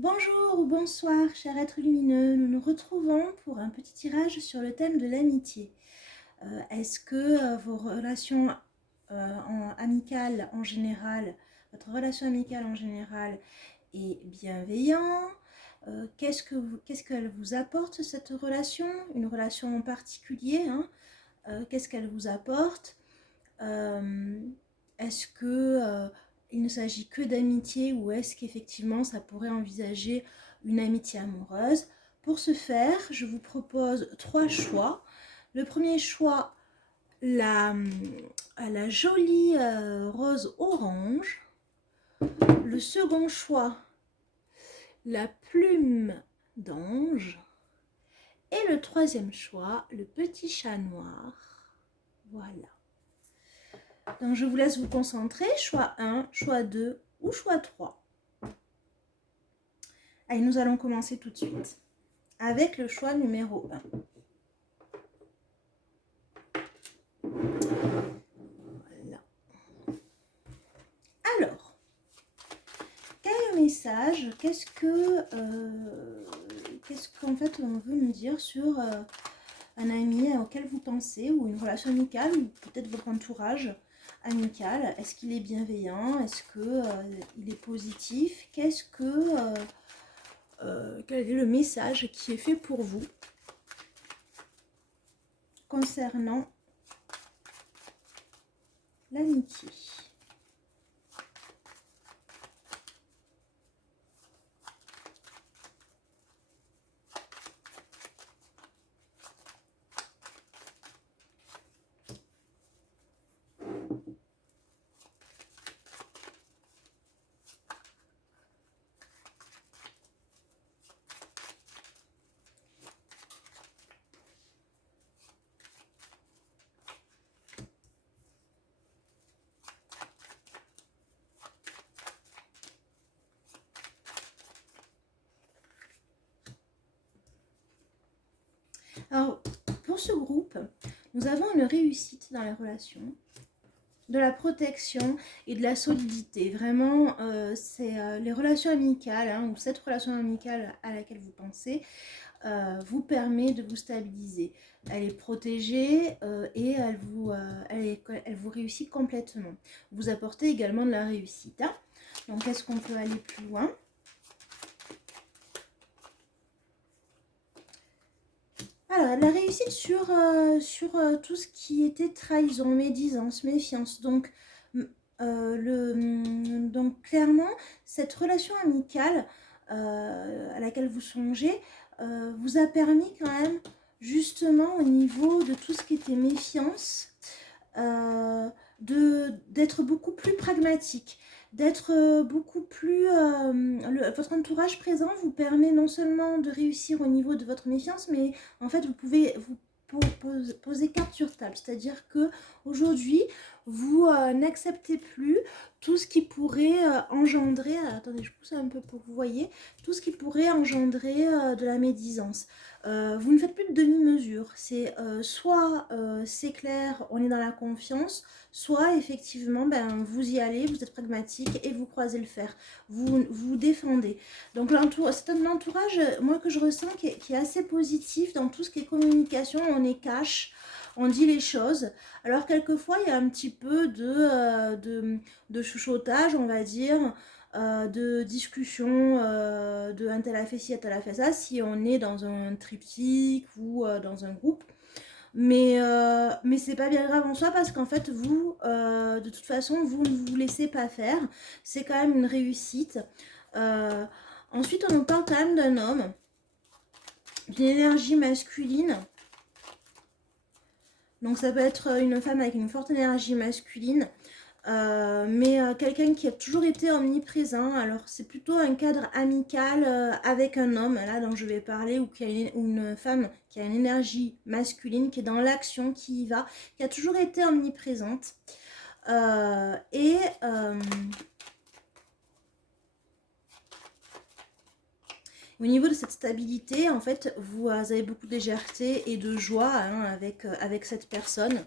Bonjour ou bonsoir, chers êtres lumineux. Nous nous retrouvons pour un petit tirage sur le thème de l'amitié. Est-ce que vos relations amicales en général, votre relation amicale en général est bienveillante? Qu'est-ce qu'elle vous apporte cette relation? Une relation en particulier, hein? Qu'est-ce qu'elle vous apporte? Est-ce que il ne s'agit que d'amitié ou est-ce qu'effectivement ça pourrait envisager une amitié amoureuse? Pour ce faire, je vous propose trois choix. Le premier choix, la jolie rose orange. Le second choix, la plume d'ange. Et le troisième choix, le petit chat noir. Voilà. Donc je vous laisse vous concentrer, choix 1, choix 2 ou choix 3. Allez, nous allons commencer tout de suite avec le choix numéro 1. Voilà. Alors, quel est le message? Qu'est-ce qu'en fait on veut nous dire sur un ami auquel vous pensez ou une relation amicale ou peut-être votre entourage amical? Est-ce qu'il est bienveillant? Est-ce qu'il est positif? Quel est le message qui est fait pour vous concernant l'amitié? Alors, pour ce groupe, nous avons une réussite dans les relations, de la protection et de la solidité. Vraiment, c'est les relations amicales, hein, ou cette relation amicale à laquelle vous pensez, vous permet de vous stabiliser. Elle est protégée et elle vous réussit complètement. Vous apportez également de la réussite. Hein. Donc, est-ce qu'on peut aller plus loin? Alors, la réussite sur tout ce qui était trahison, médisance, méfiance. Donc, donc clairement, cette relation amicale à laquelle vous songez vous a permis quand même, justement, au niveau de tout ce qui était méfiance, d'être beaucoup plus pragmatique, d'être beaucoup plus... votre entourage présent vous permet non seulement de réussir au niveau de votre méfiance, mais en fait vous pouvez vous poser carte sur table, c'est-à-dire que aujourd'hui vous n'acceptez plus tout ce qui pourrait engendrer, attendez je pousse un peu pour que vous voyez, tout ce qui pourrait engendrer de la médisance. Vous ne faites plus de demi-mesure, c'est soit c'est clair, on est dans la confiance, soit effectivement ben, vous y allez, vous êtes pragmatique et vous croisez le fer, vous défendez. Donc c'est un entourage, moi que je ressens qui est assez positif dans tout ce qui est communication, on est cash, on dit les choses. Alors quelquefois il y a un petit peu de chuchotage, on va dire, de discussion de un tel a fait ci, un tel a fait ça, si on est dans un triptyque ou dans un groupe. Mais c'est pas bien grave en soi parce qu'en fait, vous, de toute façon, vous ne vous laissez pas faire. C'est quand même une réussite. Euh, Ensuite, on nous parle quand même d'un homme, d'une énergie masculine. Donc ça peut être une femme avec une forte énergie masculine. Mais quelqu'un qui a toujours été omniprésent. Alors c'est plutôt un cadre amical avec un homme là dont je vais parler, ou une femme qui a une énergie masculine, qui est dans l'action, qui y va, qui a toujours été omniprésente. Au niveau de cette stabilité, en fait, vous avez beaucoup de légèreté et de joie hein, avec cette personne.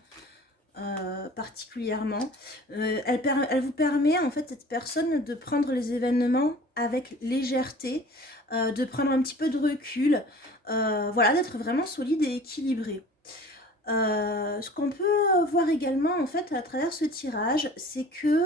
particulièrement. Elle vous permet, en fait, cette personne, de prendre les événements avec légèreté, de prendre un petit peu de recul, voilà, d'être vraiment solide et équilibré. Ce qu'on peut voir également en fait à travers ce tirage, c'est que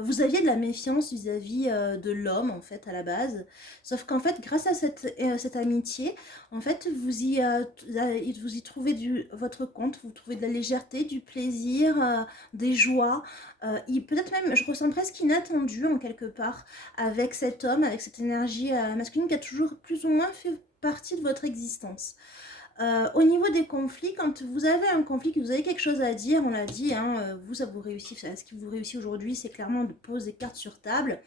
vous aviez de la méfiance vis-à-vis de l'homme en fait à la base. Sauf qu'en fait, grâce à cette amitié, en fait, vous y trouvez votre compte, vous trouvez de la légèreté, du plaisir, des joies. Peut-être même, je ressens presque inattendu en quelque part avec cet homme, avec cette énergie masculine qui a toujours plus ou moins fait partie de votre existence. Au niveau des conflits, quand vous avez un conflit, que vous avez quelque chose à dire, on l'a dit, hein, ça vous réussit, ce qui vous réussit aujourd'hui, c'est clairement de poser des cartes sur table.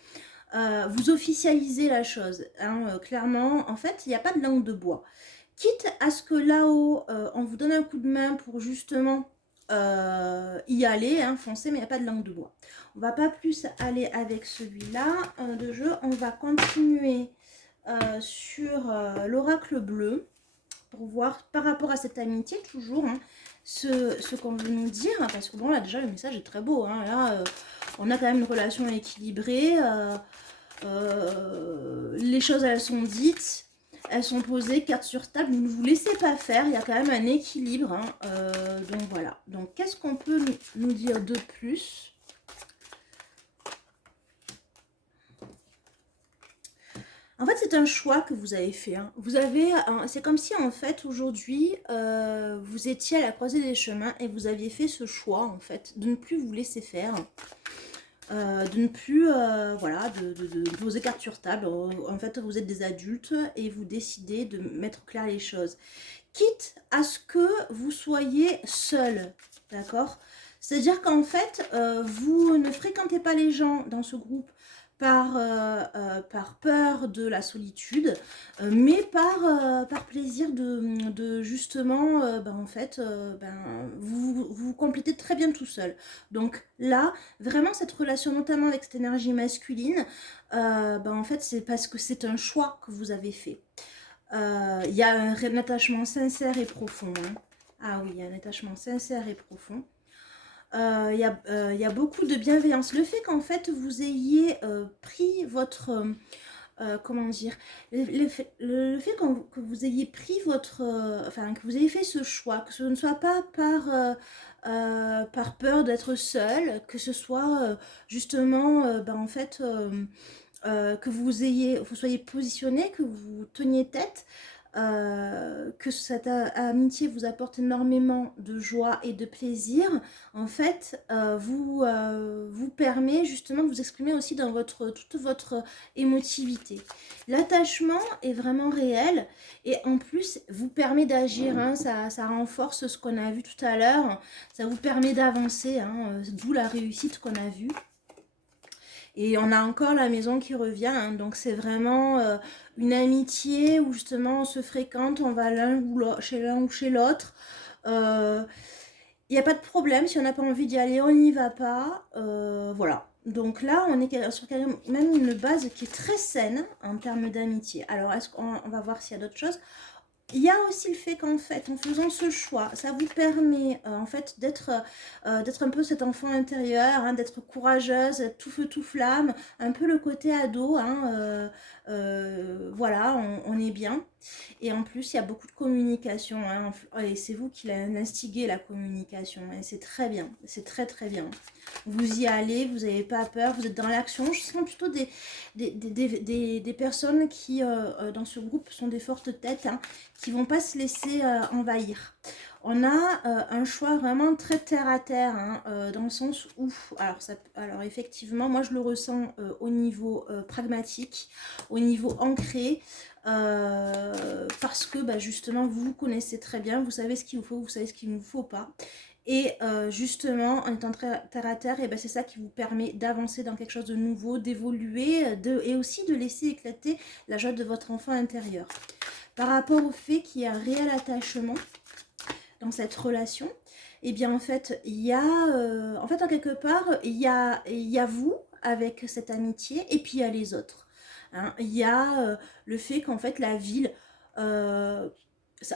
Vous officialisez la chose, hein, clairement, en fait, il n'y a pas de langue de bois. Quitte à ce que là-haut, on vous donne un coup de main pour justement y aller, hein, foncer, mais il n'y a pas de langue de bois. On va pas plus aller avec celui-là de jeu, on va continuer sur l'oracle bleu, pour voir par rapport à cette amitié toujours hein, ce qu'on veut nous dire, hein, parce que bon là déjà le message est très beau, hein, là on a quand même une relation équilibrée, les choses elles sont dites, elles sont posées, cartes sur table, vous ne vous laissez pas faire, il y a quand même un équilibre, hein, donc voilà. Donc qu'est-ce qu'on peut nous dire de plus ? En fait, c'est un choix que vous avez fait. Hein. C'est comme si en fait aujourd'hui, vous étiez à la croisée des chemins et vous aviez fait ce choix en fait de ne plus vous laisser faire, de ne plus, voilà, de poser carte sur table. En fait, vous êtes des adultes et vous décidez de mettre clair les choses, quitte à ce que vous soyez seul, d'accord ? C'est-à-dire qu'en fait, vous ne fréquentez pas les gens dans ce groupe par peur de la solitude, mais par plaisir de justement, en fait, vous complétez très bien tout seul. Donc là, vraiment cette relation, notamment avec cette énergie masculine, en fait, c'est parce que c'est un choix que vous avez fait. Il y a un attachement sincère et profond. Hein. Ah oui, il y a un attachement sincère et profond. Il y a beaucoup de bienveillance. Le fait qu'en fait vous ayez pris votre... comment dire, le fait que vous ayez pris votre... enfin, que vous ayez fait ce choix, que ce ne soit pas par peur d'être seul, que ce soit justement, en fait... que vous soyez positionné, que vous teniez tête, que cette amitié vous apporte énormément de joie et de plaisir, en fait, vous permet justement de vous exprimer aussi dans toute votre émotivité. L'attachement est vraiment réel et en plus vous permet d'agir, hein, ça renforce ce qu'on a vu tout à l'heure, ça vous permet d'avancer, hein, d'où la réussite qu'on a vue. Et on a encore la maison qui revient, hein, donc c'est vraiment une amitié où justement on se fréquente, on va chez l'un ou chez l'autre. Il n'y a pas de problème, si on n'a pas envie d'y aller, on n'y va pas. Voilà. Donc là, on est sur même une base qui est très saine en termes d'amitié. Alors, est-ce qu'on va voir s'il y a d'autres choses ? Il y a aussi le fait qu'en fait, en faisant ce choix, ça vous permet en fait d'être un peu cet enfant intérieur, hein, d'être courageuse, tout feu, tout flamme, un peu le côté ado, hein, voilà, on est bien. Et en plus, il y a beaucoup de communication, hein, et c'est vous qui l'instiguez la communication, et c'est très bien, c'est très très bien. Vous y allez, vous n'avez pas peur, vous êtes dans l'action. Je sens plutôt des personnes qui, dans ce groupe, sont des fortes têtes, hein, qui vont pas se laisser envahir. On a un choix vraiment très terre à terre, hein, dans le sens où, alors effectivement, moi je le ressens au niveau pragmatique, au niveau ancré, parce que justement vous vous connaissez très bien, vous savez ce qu'il vous faut, vous savez ce qu'il ne vous faut pas. Et justement, en étant terre à terre, et c'est ça qui vous permet d'avancer dans quelque chose de nouveau, d'évoluer et aussi de laisser éclater la joie de votre enfant intérieur. Par rapport au fait qu'il y a un réel attachement dans cette relation, et bien en fait, il y a, en quelque part, il y a vous avec cette amitié, et puis il y a les autres. Hein. Il y a le fait qu'en fait la ville...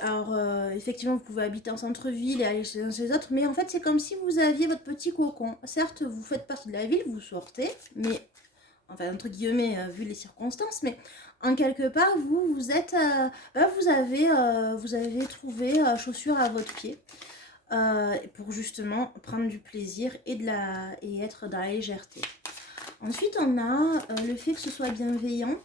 Alors, effectivement, vous pouvez habiter en centre-ville et aller chez les uns chez les autres, mais en fait, c'est comme si vous aviez votre petit cocon. Certes, vous faites partie de la ville, vous sortez, mais, enfin, entre guillemets, vu les circonstances, mais en quelque part, vous êtes, vous avez trouvé chaussures à votre pied pour justement prendre du plaisir et être dans la légèreté. Ensuite, on a le fait que ce soit bienveillant,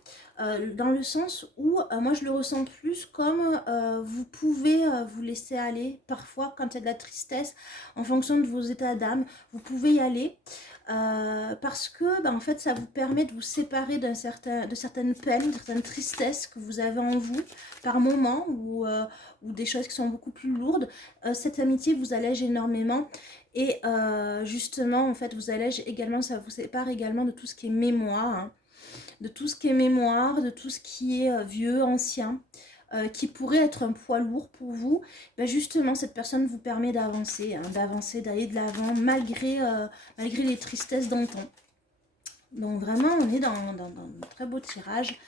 dans le sens où moi je le ressens plus comme vous pouvez vous laisser aller parfois quand il y a de la tristesse en fonction de vos états d'âme, vous pouvez y aller parce que en fait ça vous permet de vous séparer de certaines peines, de certaines tristesses que vous avez en vous par moment ou des choses qui sont beaucoup plus lourdes. Cette amitié vous allège énormément. Et justement, en fait, vous allège également, ça vous sépare également de tout ce qui est mémoire, hein, de tout ce qui est mémoire, de tout ce qui est vieux, ancien, qui pourrait être un poids lourd pour vous. Ben justement, cette personne vous permet d'avancer, hein, d'avancer, d'aller de l'avant, malgré les tristesses d'antan. Donc vraiment, on est dans un très beau tirage.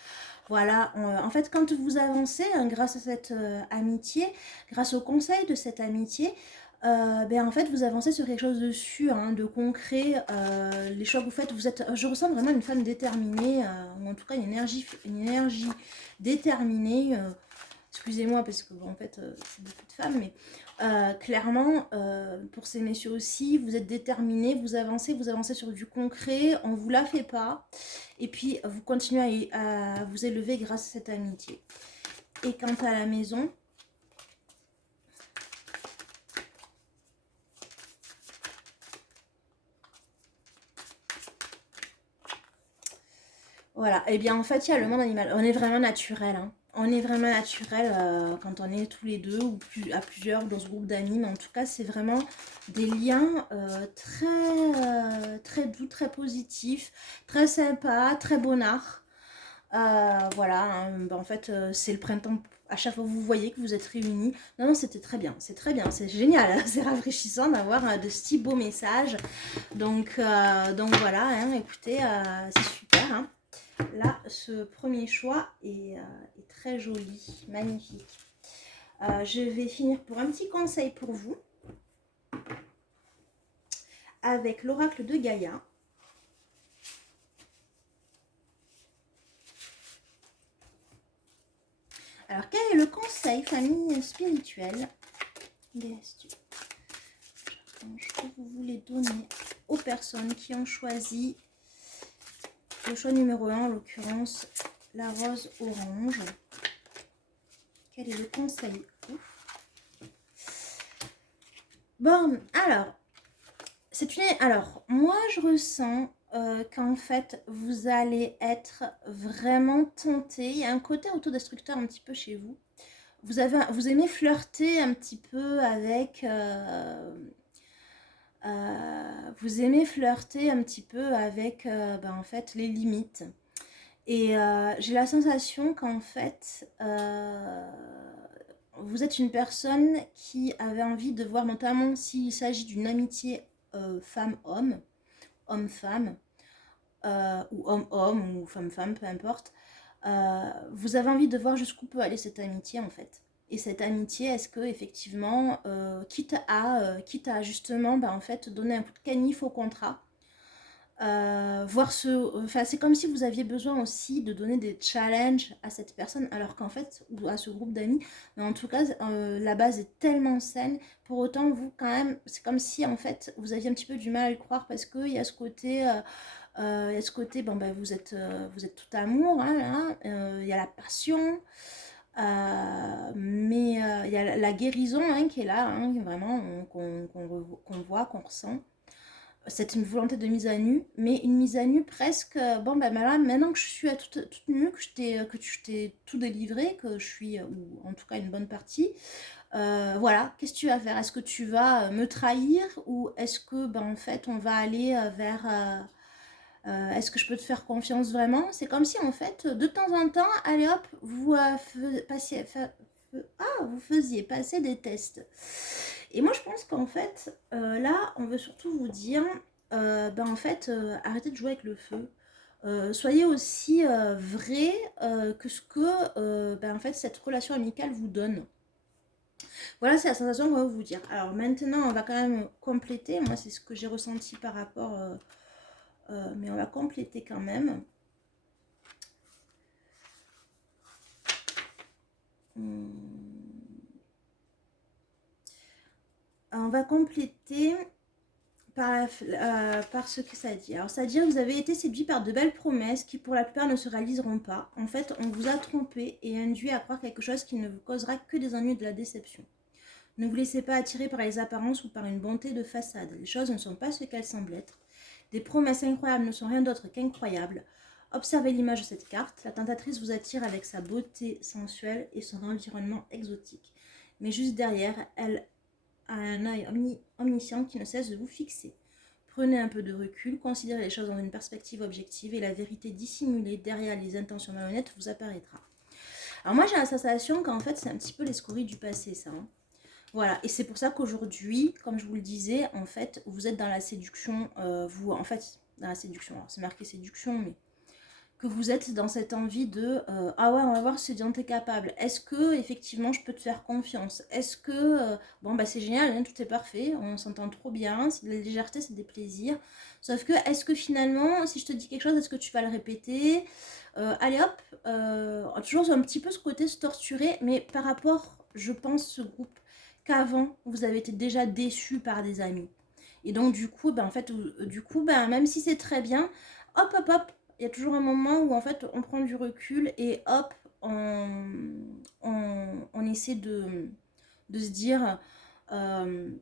Voilà, en fait, quand vous avancez, hein, grâce à cette amitié, grâce au conseil de cette amitié, en fait, vous avancez sur quelque chose de sûr, hein, de concret. Les choix que vous faites, je ressens vraiment une femme déterminée, ou en tout cas une énergie déterminée. Excusez-moi parce que bon, en fait, c'est beaucoup de femmes, mais clairement, pour ces messieurs aussi, vous êtes déterminés, vous avancez sur du concret, on ne vous la fait pas. Et puis, vous continuez à vous élever grâce à cette amitié. Et quant à la maison, voilà. Et bien, en fait, il y a le monde animal. On est vraiment naturel, hein. On est vraiment naturel quand on est tous les deux ou à plusieurs dans ce groupe d'amis. Mais en tout cas, c'est vraiment des liens très doux, très positifs, très sympas, très bonnards. Voilà, hein, en fait, c'est le printemps. À chaque fois que vous voyez que vous êtes réunis. Non, non, c'était très bien. C'est très bien. C'est génial. C'est rafraîchissant d'avoir de si beaux messages. Donc voilà, hein, écoutez, c'est super. Hein. Là, ce premier choix est très joli, magnifique. Je vais finir pour un petit conseil pour vous avec l'oracle de Gaïa. Alors, quel est le conseil famille spirituelle déesse que vous voulez donner aux personnes qui ont choisi le choix numéro 1, en l'occurrence la rose orange? Quel est le conseil? Bon, alors, moi je ressens qu'en fait vous allez être vraiment tenté. Il y a un côté autodestructeur un petit peu chez vous. Vous aimez flirter un petit peu avec vous aimez flirter un petit peu avec en fait les limites. Et j'ai la sensation qu'en fait vous êtes une personne qui avait envie de voir, notamment s'il s'agit d'une amitié femme-homme, homme-femme, ou homme-homme, ou femme-femme, peu importe. Vous avez envie de voir jusqu'où peut aller cette amitié en fait. Et cette amitié, est-ce que effectivement, quitte à justement, en fait, donner un coup de canif au contrat, c'est comme si vous aviez besoin aussi de donner des challenges à cette personne, alors qu'en fait, ou à ce groupe d'amis, mais en tout cas, la base est tellement saine. Pour autant, vous, quand même, c'est comme si en fait, vous aviez un petit peu du mal à le croire parce qu'il y a ce côté. Il y a ce côté, vous êtes tout amour, hein, là, il y a la passion, mais il y a la guérison hein, qui est là, hein, vraiment, qu'on voit, qu'on ressent. C'est une volonté de mise à nu, mais une mise à nu presque, maintenant que je suis à toute nue, que je t'ai tout délivré, que je suis, ou en tout cas une bonne partie, voilà, qu'est-ce que tu vas faire? Est-ce que tu vas me trahir ou est-ce que, en fait, on va aller vers... est-ce que je peux te faire confiance vraiment? C'est comme si en fait, de temps en temps, allez hop, vous faisiez passer des tests. Et moi je pense qu'en fait, là, on veut surtout vous dire, en fait, arrêtez de jouer avec le feu. Soyez aussi vrai que ce que en fait, cette relation amicale vous donne. Voilà, c'est la sensation qu'on va vous dire. Alors maintenant, on va quand même compléter. Moi, c'est ce que j'ai ressenti par rapport... mais on va compléter quand même. On va compléter par ce que ça dit. Alors, ça dit que vous avez été séduit par de belles promesses qui, pour la plupart, ne se réaliseront pas. En fait, on vous a trompé et induit à croire quelque chose qui ne vous causera que des ennuis et de la déception. Ne vous laissez pas attirer par les apparences ou par une bonté de façade. Les choses ne sont pas ce qu'elles semblent être. Des promesses incroyables ne sont rien d'autre qu'incroyables. Observez l'image de cette carte. La tentatrice vous attire avec sa beauté sensuelle et son environnement exotique. Mais juste derrière, elle a un œil omniscient qui ne cesse de vous fixer. Prenez un peu de recul, considérez les choses dans une perspective objective et la vérité dissimulée derrière les intentions malhonnêtes vous apparaîtra. Alors moi j'ai la sensation qu'en fait c'est un petit peu l'escroquerie du passé ça. Hein. Voilà, et c'est pour ça qu'aujourd'hui, comme je vous le disais, en fait, vous êtes dans la séduction, dans la séduction, alors c'est marqué séduction, mais que vous êtes dans cette envie de ah ouais, on va voir ce dont tu es capable. Est-ce que effectivement je peux te faire confiance? Est-ce que bon bah c'est génial, hein, tout est parfait, on s'entend trop bien, c'est de la légèreté, c'est des plaisirs. Sauf que est-ce que finalement, si je te dis quelque chose, est-ce que tu vas le répéter? Allez hop, toujours un petit peu ce côté se torturer, mais par rapport, je pense, ce groupe qu'avant vous avez été déjà déçu par des amis. Et donc du coup, ben, en fait, même si c'est très bien, hop, il y a toujours un moment où en fait on prend du recul et hop, on essaie de se dire, on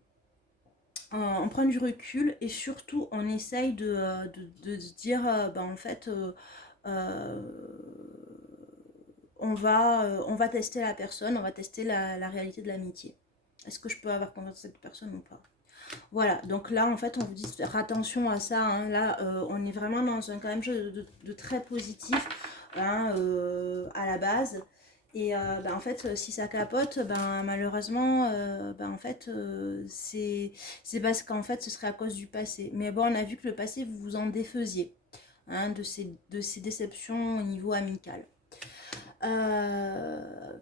prend du recul et surtout on essaye de se dire, en fait, euh, on va tester la personne, on va tester la réalité de l'amitié. Est-ce que je peux avoir confiance en cette personne ou pas? Voilà, donc là en fait on vous dit de faire attention à ça, hein. Là on est vraiment dans un quand même chose de très positif, hein, à la base. Et en fait si ça capote, malheureusement en fait c'est parce qu'en fait ce serait à cause du passé. Mais bon, on a vu que le passé vous vous en défaisiez, hein, de ces déceptions au niveau amical.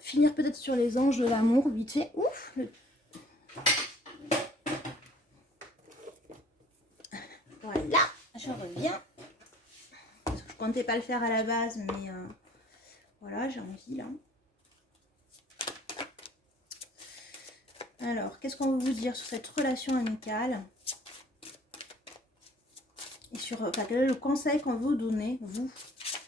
Finir peut-être sur les anges de l'amour, vite fait. Ouf, voilà, je reviens. Je comptais pas le faire à la base, mais voilà, j'ai envie là. Alors, qu'est-ce qu'on veut vous dire sur cette relation amicale? Et sur, quel est le conseil qu'on veut vous donner, vous,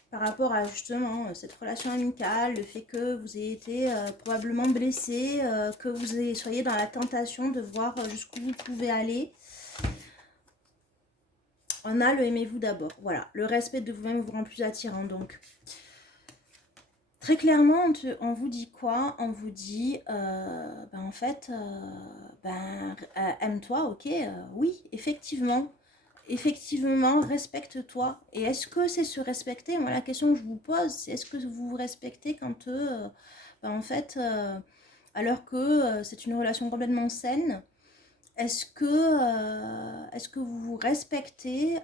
par rapport à justement cette relation amicale, le fait que vous ayez été probablement blessé, que vous soyez dans la tentation de voir jusqu'où vous pouvez aller. On a le aimez-vous d'abord. Voilà, le respect de vous-même vous rend plus attirant, donc... Très clairement, on vous dit quoi? On vous dit, en fait, aime-toi, ok, oui, effectivement. Effectivement, respecte-toi. Et est-ce que c'est se respecter? Moi, la question que je vous pose, c'est est-ce que vous vous respectez quand, en fait, alors que c'est une relation complètement saine, est-ce que vous vous respectez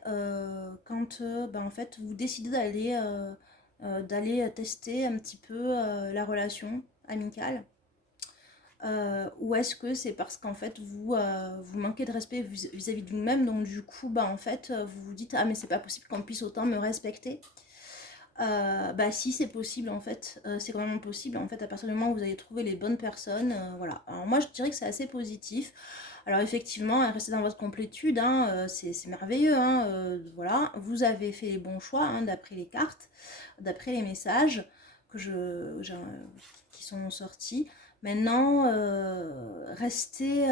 quand en fait vous décidez d'aller tester un petit peu la relation amicale, ou est-ce que c'est parce qu'en fait vous manquez de respect vis-à-vis de vous-même, donc du coup en fait vous vous dites ah mais c'est pas possible qu'on puisse autant me respecter. Si c'est possible en fait, c'est vraiment possible en fait à partir du moment où vous avez trouvé les bonnes personnes, voilà. Alors moi je dirais que c'est assez positif. Alors effectivement, restez dans votre complétude, hein, c'est merveilleux, hein, voilà. Vous avez fait les bons choix, hein, d'après les cartes, d'après les messages que qui sont sortis. Maintenant, restez...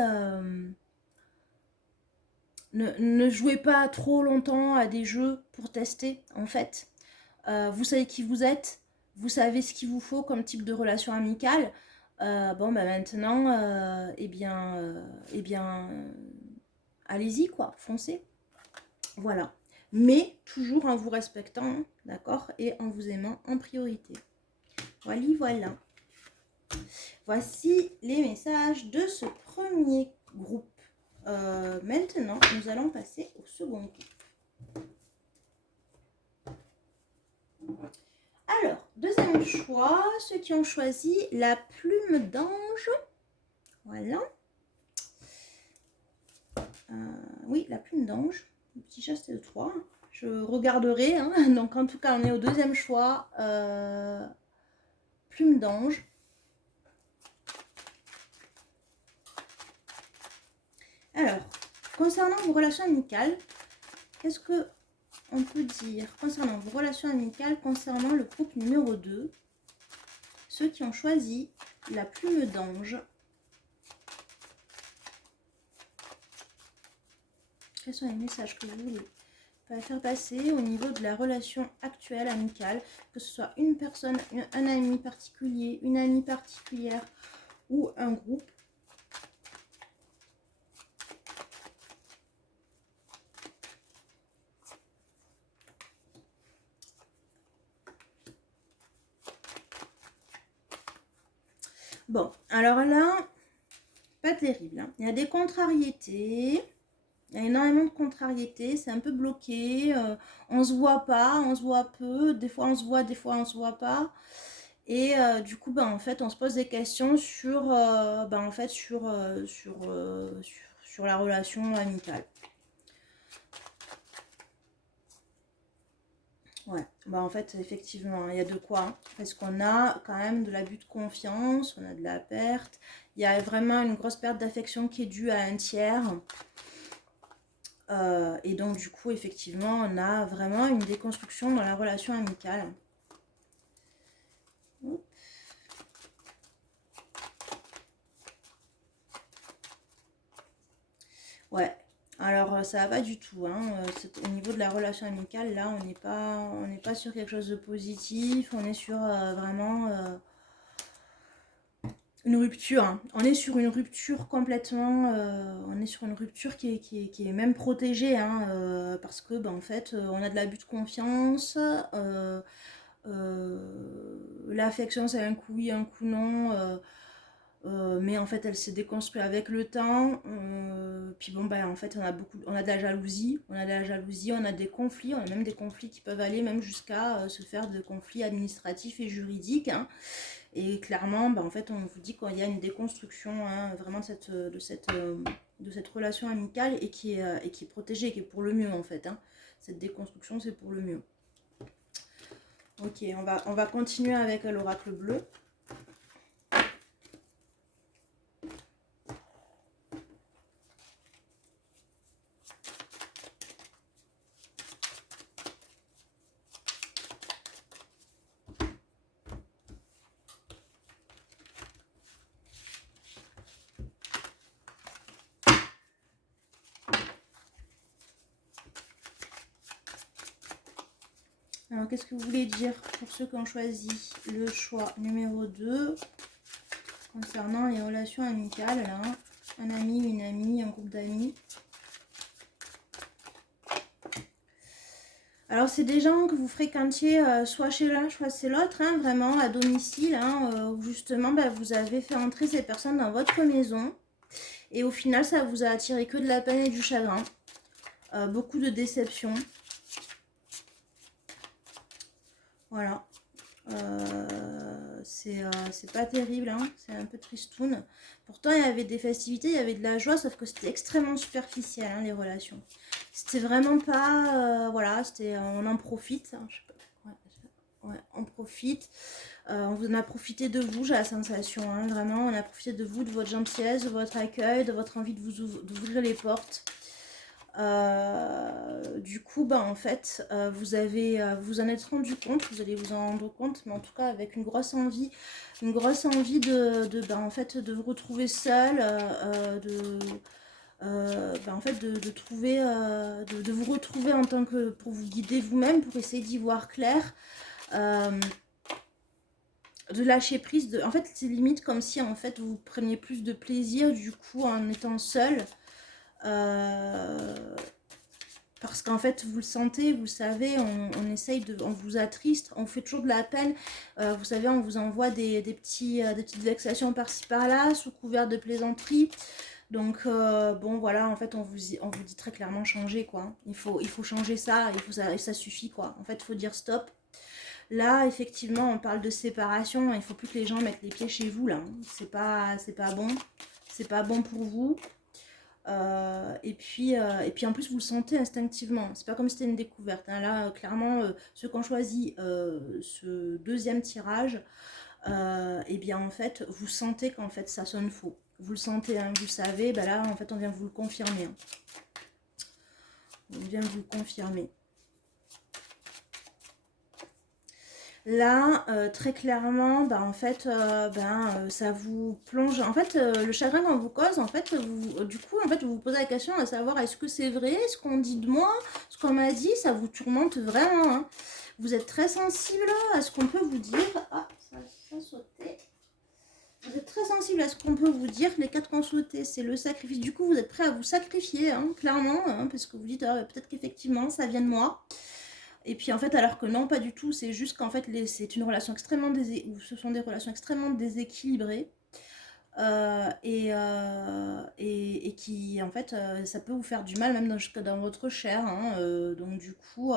ne jouez pas trop longtemps à des jeux pour tester, en fait. Vous savez qui vous êtes, vous savez ce qu'il vous faut comme type de relation amicale. Maintenant, allez-y quoi, foncez. Voilà. Mais toujours en vous respectant, d'accord, et en vous aimant en priorité. Voilà. Voici les messages de ce premier groupe. Maintenant, nous allons passer au second groupe. Alors, deuxième choix, ceux qui ont choisi la plume d'ange. Voilà. Oui, la plume d'ange. Le petit chat, c'était le 3. Je regarderai. Hein. Donc, en tout cas, on est au deuxième choix. Plume d'ange. Alors, concernant vos relations amicales, qu'est-ce que on peut dire concernant vos relations amicales, concernant le groupe numéro 2, ceux qui ont choisi la plume d'ange? Quels sont les messages que vous voulez faire passer au niveau de la relation actuelle amicale, que ce soit une personne, un ami particulier, une amie particulière ou un groupe? Bon, alors là, pas terrible. Hein. Il y a des contrariétés. Il y a énormément de contrariétés, c'est un peu bloqué, on se voit pas, on se voit peu, des fois on se voit, des fois on se voit pas. Et du coup, ben, en fait, on se pose des questions sur, ben, en fait, sur la relation amicale. Ouais, bah en fait, effectivement, il y a de quoi. Hein, parce qu'on a quand même de l'abus de confiance, on a de la perte. Il y a vraiment une grosse perte d'affection qui est due à un tiers. Et donc, du coup, effectivement, on a vraiment une déconstruction dans la relation amicale. Ouais, alors ça va pas du tout. Hein. Au niveau de la relation amicale, là, on n'est pas sur quelque chose de positif. On est sur vraiment une rupture. Hein. On est sur une rupture complètement. On est sur une rupture qui est même protégée. Hein, parce que, ben, en fait, on a de l'abus de confiance. L'affection, c'est un coup oui, un coup non. Mais en fait, elle s'est déconstruite avec le temps. Puis bon, ben en fait, on a de la jalousie, on a des conflits, on a même des conflits qui peuvent aller même jusqu'à se faire de conflits administratifs et juridiques. Hein. Et clairement, ben en fait, on vous dit qu'il y a une déconstruction hein, vraiment de cette relation amicale et qui est protégée, qui est pour le mieux en fait. Hein. Cette déconstruction, c'est pour le mieux. Ok, on va continuer avec l'oracle bleu. Alors, qu'est-ce que vous voulez dire pour ceux qui ont choisi le choix numéro 2 concernant les relations amicales, là, un ami, une amie, un groupe d'amis? Alors, c'est des gens que vous fréquentiez soit chez l'un, soit chez l'autre, hein, vraiment à domicile, hein, où justement, bah, vous avez fait entrer ces personnes dans votre maison. Et au final, ça vous a attiré que de la peine et du chagrin. Beaucoup de déception. Voilà. C'est pas terrible, hein, c'est un peu tristoun. Pourtant, il y avait des festivités, il y avait de la joie, sauf que c'était extrêmement superficiel, hein, les relations. C'était vraiment pas... voilà, c'était... on en profite. Hein, je sais pas, ouais, on profite. On a profité de vous, j'ai la sensation, hein, vraiment. On a profité de vous, de votre gentillesse, de votre accueil, de votre envie d'ouvrir les portes. Du coup, bah, en fait, vous en êtes rendu compte, vous allez vous en rendre compte, mais en tout cas avec une grosse envie en fait, de vous retrouver seul, en fait, de trouver, de vous retrouver en tant que, pour vous guider vous-même, pour essayer d'y voir clair. De lâcher prise, en fait, c'est limite comme si en fait vous preniez plus de plaisir du coup en étant seul. Parce qu'en fait, vous le sentez, vous le savez, on essaye de... On vous attriste, on fait toujours de la peine. Vous savez, on vous envoie des petites vexations par-ci par-là, sous couvert de plaisanterie. Donc, bon, voilà, en fait, on vous dit très clairement changer, quoi. Il faut changer ça, ça suffit, quoi. En fait, il faut dire stop. Là, effectivement, on parle de séparation. Il ne faut plus que les gens mettent les pieds chez vous, là. C'est pas bon. c'est pas bon pour vous. Et puis en plus vous le sentez instinctivement, c'est pas comme si c'était une découverte, hein. Là clairement ceux qui ont choisi ce deuxième tirage, et bien en fait vous sentez qu'en fait ça sonne faux, vous le sentez, hein, vous le savez, ben là en fait on vient vous le confirmer, hein. On vient vous le confirmer. Là, très clairement, bah, en fait, ça vous plonge. En fait, le chagrin qu'on vous cause, en fait, du coup, en fait, vous vous posez la question de savoir est-ce que c'est vrai, ce qu'on dit de moi, ce qu'on m'a dit, ça vous tourmente vraiment, hein. Vous êtes très sensible à ce qu'on peut vous dire. Ah, ça sautait. Vous êtes très sensible à ce qu'on peut vous dire. Les 4 qu'on sautait, c'est le sacrifice. Du coup, vous êtes prêt à vous sacrifier, hein, clairement, hein, parce que vous dites peut-être qu'effectivement, ça vient de moi. Et puis en fait, alors que non, pas du tout, c'est juste qu'en fait, c'est une relation extrêmement ou ce sont des relations extrêmement déséquilibrées. Et qui en fait ça peut vous faire du mal même jusque dans votre chair, hein. Donc du coup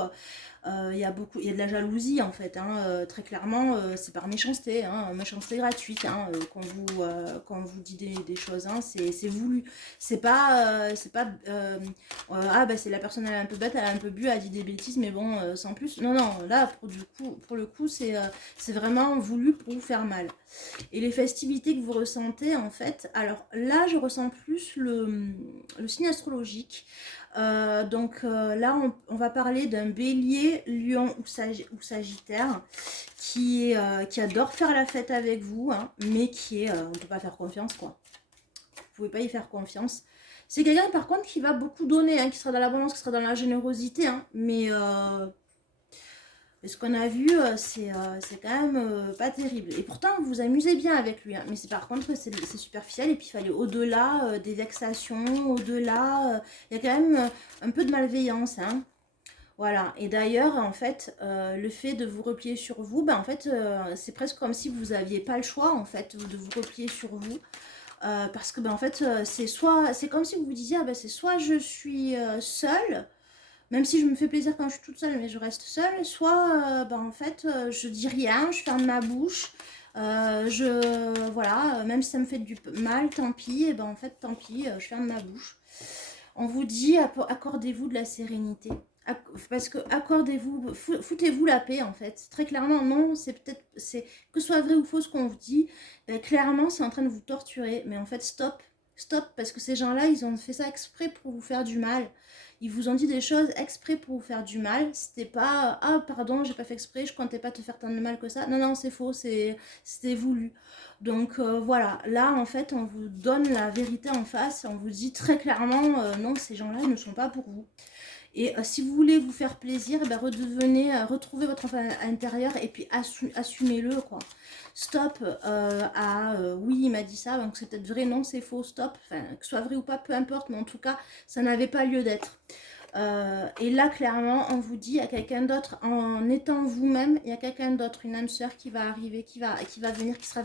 il y a de la jalousie en fait, hein. Très clairement c'est par méchanceté, hein, méchanceté gratuite, hein, quand vous dit des choses, hein, c'est voulu, c'est pas ah bah c'est la personne, elle est un peu bête, elle a un peu bu, elle a dit des bêtises, mais bon sans plus. Non non, là pour le coup c'est vraiment voulu pour vous faire mal. Et les festivités que vous ressentez, en fait, alors là, je ressens plus le signe astrologique. Là, on va parler d'un bélier, lion ou sagittaire qui adore faire la fête avec vous, hein, mais on ne peut pas faire confiance, quoi. Vous ne pouvez pas y faire confiance. C'est quelqu'un, par contre, qui va beaucoup donner, hein, qui sera dans l'abondance, qui sera dans la générosité, hein, mais... Et ce qu'on a vu, c'est quand même pas terrible. Et pourtant, vous vous amusez bien avec lui, hein. Mais par contre, c'est superficiel. Et puis, il fallait au-delà des vexations, au-delà... Il y a quand même un peu de malveillance, hein. Voilà. Et d'ailleurs, en fait, le fait de vous replier sur vous, ben, en fait, c'est presque comme si vous n'aviez pas le choix, en fait, de vous replier sur vous. Parce que, ben, en fait, c'est comme si vous vous disiez, ah, ben, c'est soit je suis seule, même si je me fais plaisir quand je suis toute seule, mais je reste seule, soit en fait je dis rien, je ferme ma bouche, voilà, même si ça me fait du mal, tant pis, et ben en fait tant pis, je ferme ma bouche. On vous dit accordez-vous de la sérénité, parce que accordez-vous, foutez-vous la paix en fait. Très clairement, non, c'est que ce soit vrai ou faux ce qu'on vous dit, ben, clairement c'est en train de vous torturer, mais en fait stop, stop, parce que ces gens-là, ils ont fait ça exprès pour vous faire du mal. Ils vous ont dit des choses exprès pour vous faire du mal. C'était pas ah pardon, j'ai pas fait exprès, je comptais pas te faire tant de mal que ça. Non non, c'est faux, c'était voulu. Donc voilà, là en fait, on vous donne la vérité en face, on vous dit très clairement non, ces gens-là ils ne sont pas pour vous. Et si vous voulez vous faire plaisir, ben, retrouvez votre enfant intérieur et puis assumez-le, quoi. Stop oui, il m'a dit ça, donc c'est peut-être vrai, non, c'est faux, stop. Enfin, que ce soit vrai ou pas, peu importe, mais en tout cas, ça n'avait pas lieu d'être. Et là, clairement, on vous dit à quelqu'un d'autre, en étant vous-même, il y a quelqu'un d'autre, une âme sœur qui va arriver, qui va venir, qui sera